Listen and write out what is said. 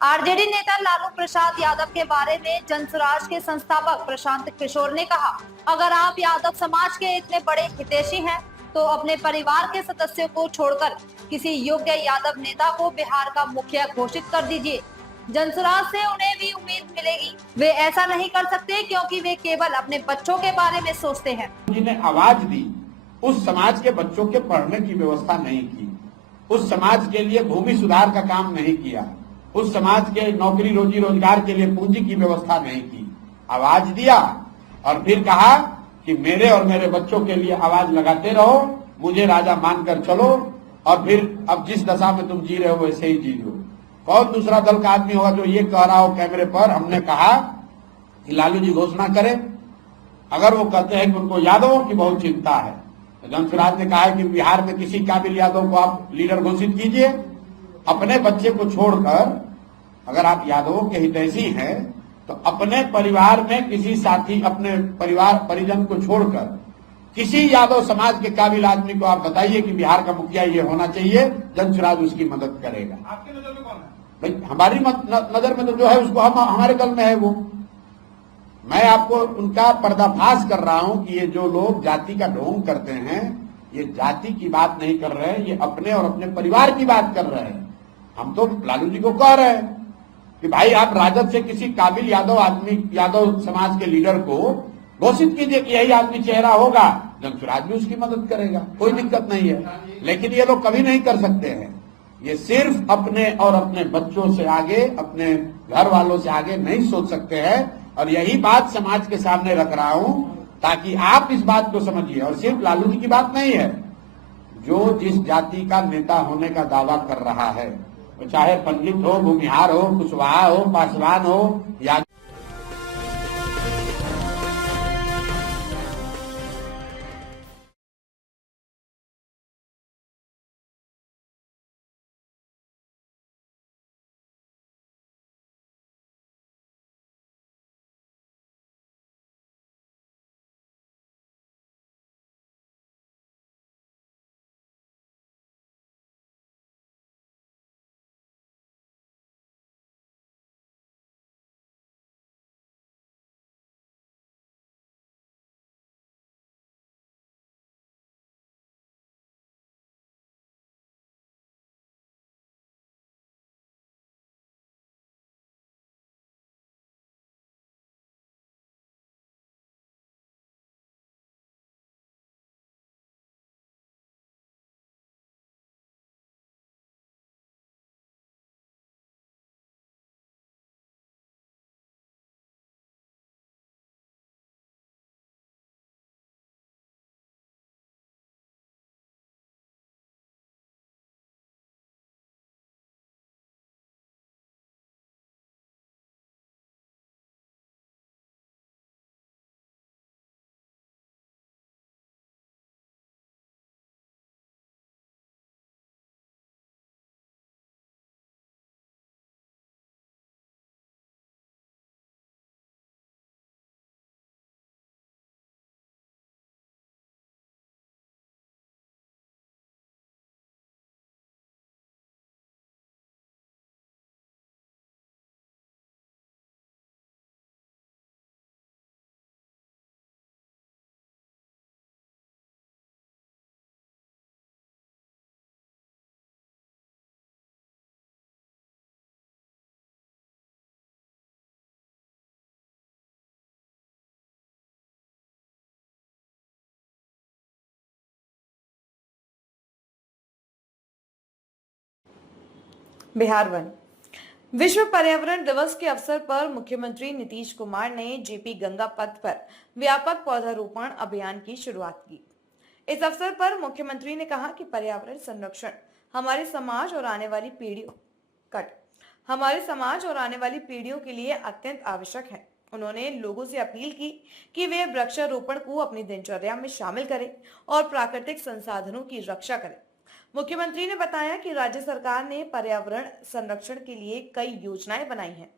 RJD नेता लालू प्रसाद यादव के बारे में जनसुराज के संस्थापक प्रशांत किशोर ने कहा, अगर आप यादव समाज के इतने बड़े हितैषी हैं, तो अपने परिवार के सदस्यों को छोड़कर किसी योग्य यादव नेता को बिहार का मुखिया घोषित कर दीजिए। जनसुराज से उन्हें भी उम्मीद मिलेगी। वे ऐसा नहीं कर सकते क्योंकि वे केवल अपने बच्चों के बारे में सोचते हैं। जिन्हें आवाज दी, उस समाज के बच्चों के पढ़ने की व्यवस्था नहीं की, उस समाज के लिए भूमि सुधार का काम नहीं किया, उस समाज के नौकरी रोजी रोजगार के लिए पूंजी की व्यवस्था नहीं की। आवाज दिया और फिर कहा कि मेरे और मेरे बच्चों के लिए आवाज लगाते रहो, मुझे राजा मानकर चलो, और फिर अब जिस दशा में तुम जी रहे हो वैसे ही जी लो। कौन दूसरा दल का आदमी होगा जो ये कह रहा हो कैमरे पर? हमने कहा कि लालू जी घोषणा करें। अगर वो कहते हैं कि उनको यादवों की बहुत चिंता है, तो जनसुराज ने कहा है कि बिहार में किसी काबिल यादव को आप लीडर घोषित कीजिए। अपने बच्चे को छोड़कर, अगर आप यादवों के हितैषी हैं, तो अपने परिवार में किसी साथी, अपने परिवार परिजन को छोड़कर किसी यादव समाज के काबिल आदमी को आप बताइए कि बिहार का मुखिया ये होना चाहिए, जनसुराज उसकी मदद करेगा। आपकी नजर में कौन है? भाई हमारी नजर में तो जो है उसको हमारे दल में है वो। मैं आपको उनका पर्दाफाश कर रहा हूं कि ये जो लोग जाति का ढोंग करते हैं, ये जाति की बात नहीं कर रहे हैं, ये अपने और अपने परिवार की बात कर रहे हैं। हम तो लालू जी को कह रहे हैं कि भाई आप राजद से किसी काबिल यादव आदमी, यादव समाज के लीडर को घोषित कीजिए कि यही आदमी चेहरा होगा, जनसुराज भी उसकी मदद करेगा, कोई दिक्कत नहीं है। लेकिन ये लोग कभी नहीं कर सकते हैं। ये सिर्फ अपने और अपने बच्चों से आगे, अपने घर वालों से आगे नहीं सोच सकते हैं, और यही बात समाज के सामने रख रहा हूं ताकि आप इस बात को समझिए। और सिर्फ लालू जी की बात नहीं है, जो जिस जाति का नेता होने का दावा कर रहा है, वो चाहे पंडित हो, भूमिहार हो, कुशवाहा हो, पासवान हो या बिहार वन। विश्व पर्यावरण दिवस के अवसर पर मुख्यमंत्री नीतीश कुमार ने जेपी गंगा पथ पर व्यापक पौधारोपण अभियान की शुरुआत की। इस अवसर पर मुख्यमंत्री ने कहा कि पर्यावरण संरक्षण हमारे समाज और आने वाली पीढ़ियों के लिए अत्यंत आवश्यक है। उन्होंने लोगों से अपील की कि वे वृक्षारोपण को अपनी दिनचर्या में शामिल करें और प्राकृतिक संसाधनों की रक्षा करें। मुख्यमंत्री ने बताया कि राज्य सरकार ने पर्यावरण संरक्षण के लिए कई योजनाएं बनाई हैं।